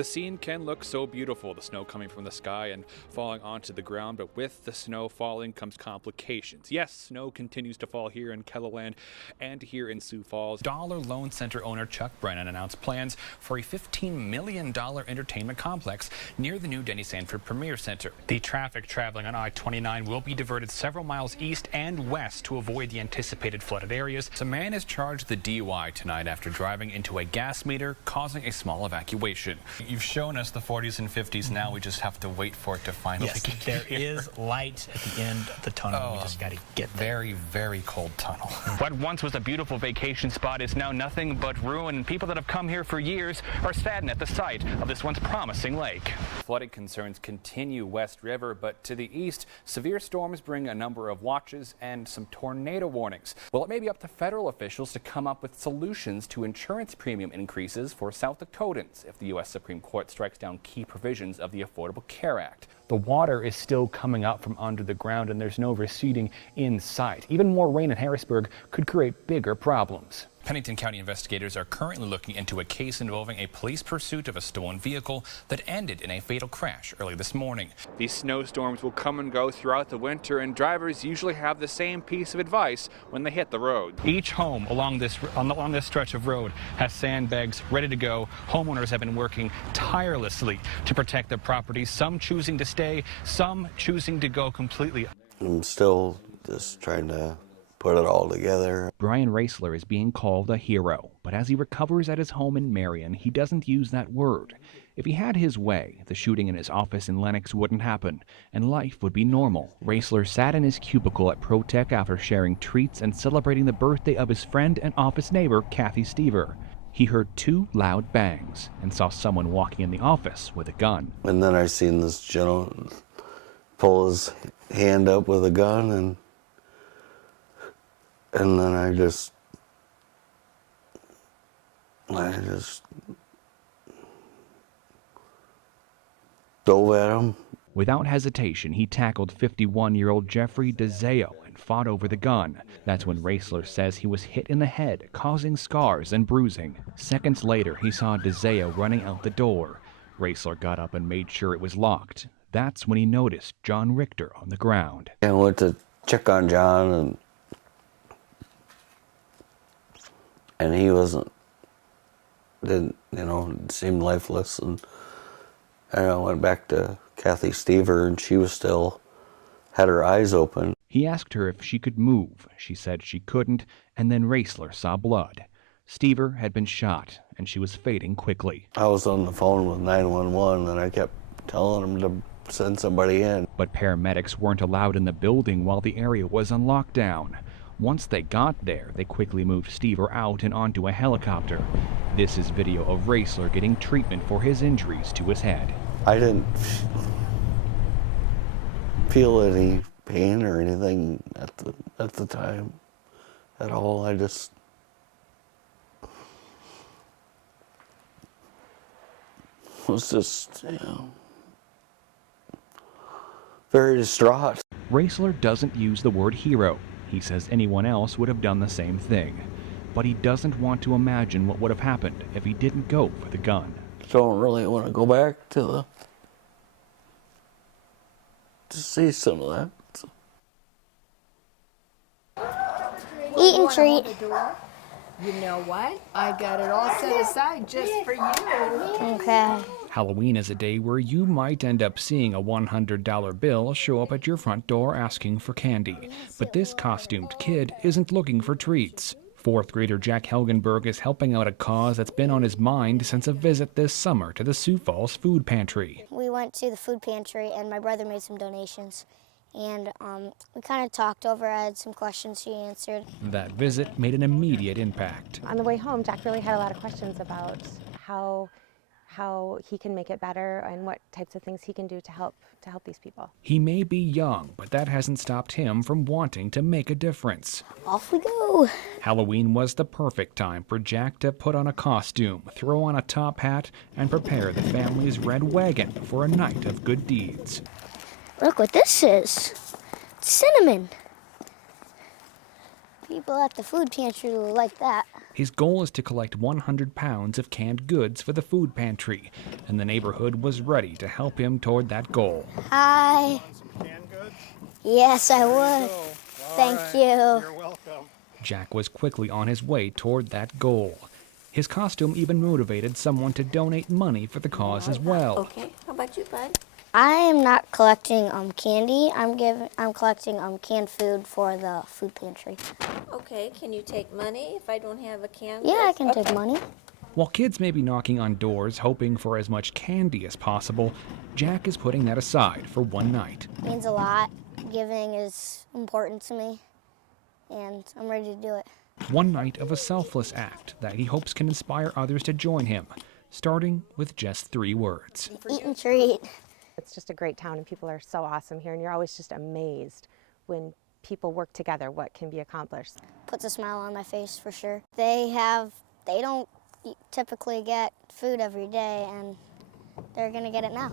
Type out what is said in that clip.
The scene can look so beautiful, the snow coming from the sky and falling onto the ground, but with the snow falling comes complications. Yes, snow continues to fall here in KELO-Land and here in Sioux Falls. Dollar Loan Center owner Chuck Brennan announced plans for a $15 million entertainment complex near the new Denny Sanford Premier Center. The traffic traveling on I-29 will be diverted several miles east and west to avoid the anticipated flooded areas. A man is charged with DUI tonight after driving into a gas meter, causing a small evacuation. You've shown us the 40s and 50s. Now we just have to wait for it to finally Yes, there is light at the end of the tunnel. We just got to get there. Very, very cold tunnel. What once was a beautiful vacation spot is now nothing but ruin. People that have come here for years are saddened at the sight of this once promising lake. Flooding concerns continue West River, but to the east, severe storms bring a number of watches and some tornado warnings. Well, it may be up to federal officials to come up with solutions to insurance premium increases for South Dakotans if the U.S. Supreme Court strikes down key provisions of the Affordable Care Act. The water is still coming up from under the ground and there's no receding in sight. Even more rain in Harrisburg could create bigger problems. Pennington County investigators are currently looking into a case involving a police pursuit of a stolen vehicle that ended in a fatal crash early this morning. These snowstorms will come and go throughout the winter, and drivers usually have the same piece of advice when they hit the road. Each home along this stretch of road has sandbags ready to go. Homeowners have been working tirelessly to protect their properties, some choosing to stay, some choosing to go completely. I'm still just trying to put it all together. Brian Raisler is being called a hero, but as he recovers at his home in Marion, he doesn't use that word. If he had his way, the shooting in his office in Lenox wouldn't happen, and life would be normal. Raisler sat in his cubicle at ProTech after sharing treats and celebrating the birthday of his friend and office neighbor, Kathy Stever. He heard two loud bangs and saw someone walking in the office with a gun. And then I seen this gentleman pull his hand up with a gun, and then I just dove at him. Without hesitation, he tackled 51-year-old Jeffrey DeZeo and fought over the gun. That's when Raisler says he was hit in the head, causing scars and bruising. Seconds later, he saw DeZeo running out the door. Raisler got up and made sure it was locked. That's when he noticed John Richter on the ground. I went to check on John, and he seemed lifeless, and I went back to Kathy Stever, and she was still, had her eyes open. He asked her if she could move. She said she couldn't, and then Raisler saw blood. Stever had been shot, and she was fading quickly. I was on the phone with 911, and I kept telling them to send somebody in. But paramedics weren't allowed in the building while the area was on lockdown. Once they got there, they quickly moved Stever out and onto a helicopter. This is video of Raisler getting treatment for his injuries to his head. I didn't feel any pain or anything at the time at all. I just was just, very distraught. Raisler doesn't use the word hero. He says anyone else would have done the same thing. But he doesn't want to imagine what would have happened if he didn't go for the gun. Don't really want to go back to see some of that. Eat and treat. You know what? I got it all set aside just for you. Okay. Halloween is a day where you might end up seeing a $100 bill show up at your front door asking for candy. But this costumed kid isn't looking for treats. Fourth grader Jack Helgenberg is helping out a cause that's been on his mind since a visit this summer to the Sioux Falls food pantry. We went to the food pantry and my brother made some donations. And we kind of talked over, I had some questions he answered. That visit made an immediate impact. On the way home, Jack really had a lot of questions about how he can make it better and what types of things he can do to help these people. He may be young, but that hasn't stopped him from wanting to make a difference. Off we go. Halloween was the perfect time for Jack to put on a costume, throw on a top hat, and prepare the family's red wagon for a night of good deeds. Look what this is. It's cinnamon. People at the food pantry will like that. His goal is to collect 100 pounds of canned goods for the food pantry, and the neighborhood was ready to help him toward that goal. Hi. Some canned goods? Yes, I would. Thank you. You're welcome. Jack was quickly on his way toward that goal. His costume even motivated someone to donate money for the cause as well. Okay, how about you, bud? I am not collecting candy. I'm collecting canned food for the food pantry. Okay, can you take money if I don't have a can? Yeah, I can take money. While kids may be knocking on doors hoping for as much candy as possible, Jack is putting that aside for one night. It means a lot. Giving is important to me, and I'm ready to do it. One night of a selfless act that he hopes can inspire others to join him, starting with just 3 words. Eat and treat. It's just a great town, and people are so awesome here, and you're always just amazed when people work together what can be accomplished. Puts a smile on my face for sure. They don't typically get food every day, and they're gonna get it now.